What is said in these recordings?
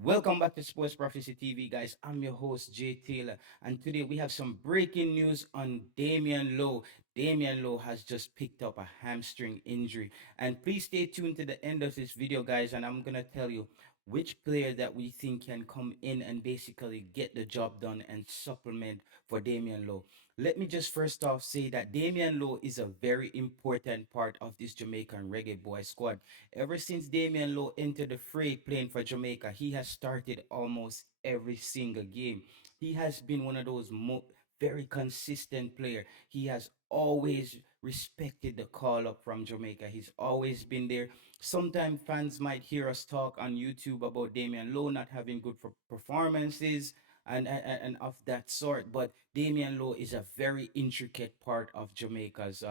Welcome back to Sports Prophecy TV, guys. I'm your host, Jay Taylor, and today we have some breaking news on Damion Lowe. Damion Lowe has just picked up a hamstring injury, and please stay tuned to the end of this video, guys, and I'm gonna tell you which player that we think can come in and basically get the job done and supplement for Damion Lowe. Let me just first off say that Damion Lowe is a very important part of this Jamaican Reggae Boy squad. Ever since Damion Lowe entered the fray playing for Jamaica, he has started almost every single game. He has been one of those very consistent player. He has always respected the call up from Jamaica. He's always been there. Sometimes fans might hear us talk on YouTube about Damion Lowe not having good performances and of that sort. But Damion Lowe is a very intricate part of Jamaica's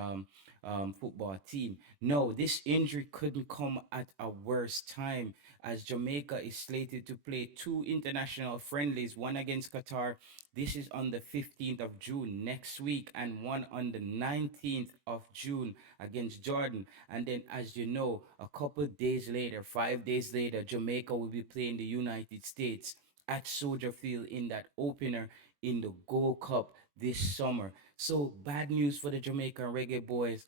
football team. No, this injury couldn't come at a worse time as Jamaica is slated to play two international friendlies, one against Qatar. This is on the 15th of June next week, and one on the 19th of June against Jordan. And then, as you know, a couple days later, 5 days later, Jamaica will be playing the United States at Soldier Field in that opener in the Gold Cup this summer. So bad news for the Jamaican Reggae Boys.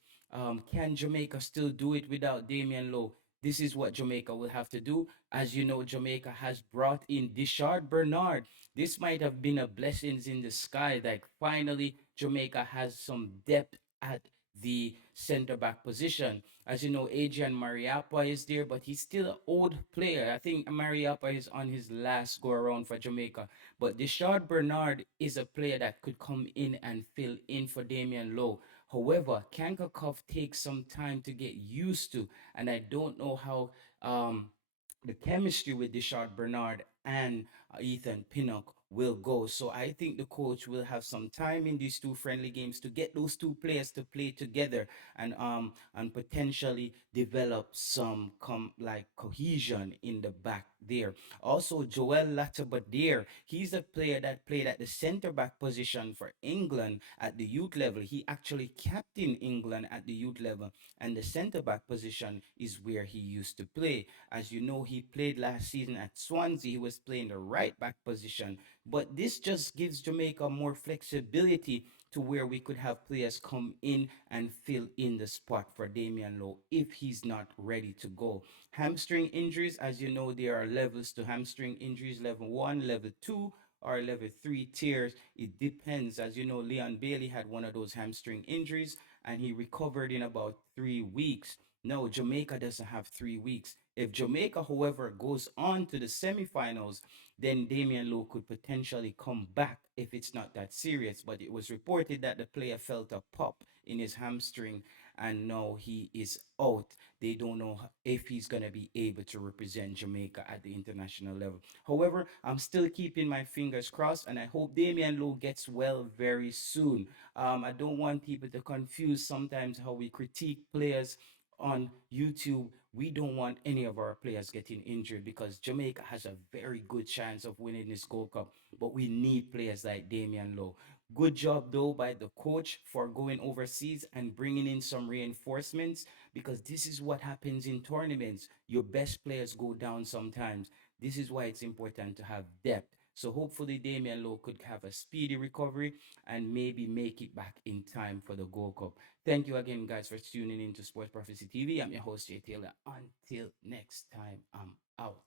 Can Jamaica still do it without Damion Lowe? This is what Jamaica will have to do. As you know, Jamaica has brought in Dishard Bernard. This might have been a blessings in the sky. Like finally, Jamaica has some depth at the center back position. As you know, Adrian Mariappa is there, but he's still an old player. I think Mariappa is on his last go around for Jamaica. But Dishard Bernard is a player that could come in and fill in for Damion Lowe. However, Kankakov takes some time to get used to, and I don't know how the chemistry with Dishard Bernard and Ethan Pinnock will go. So I think the coach will have some time in these two friendly games to get those two players to play together and potentially develop some like cohesion in the back there. Also, Joel Latibeaudiere, he's a player that played at the center back position for England at the youth level. He actually captained England at the youth level, and the center back position is where he used to play. As you know, he played last season at Swansea. He was playing the right back position. But this just gives Jamaica more flexibility to where we could have players come in and fill in the spot for Damion Lowe if he's not ready to go. Hamstring injuries, as you know, there are levels to hamstring injuries, level 1, level 2, or level 3 tiers. It depends. As you know, Leon Bailey had one of those hamstring injuries and he recovered in about 3 weeks. No, Jamaica doesn't have 3 weeks. If Jamaica, however, goes on to the semifinals, then Damion Lowe could potentially come back if it's not that serious. But it was reported that the player felt a pop in his hamstring and now he is out. They don't know if he's going to be able to represent Jamaica at the international level. However, I'm still keeping my fingers crossed and I hope Damion Lowe gets well very soon. I don't want people to confuse sometimes how we critique players on YouTube. We don't want any of our players getting injured because Jamaica has a very good chance of winning this Gold Cup, but we need players like Damion Lowe. Good job though by the coach for going overseas and bringing in some reinforcements because this is what happens in tournaments. Your best players go down sometimes. This is why it's important to have depth. So hopefully Damion Lowe could have a speedy recovery and maybe make it back in time for the Gold Cup. Thank you again, guys, for tuning in to Sports Prophecy TV. I'm your host, Jay Taylor. Until next time, I'm out.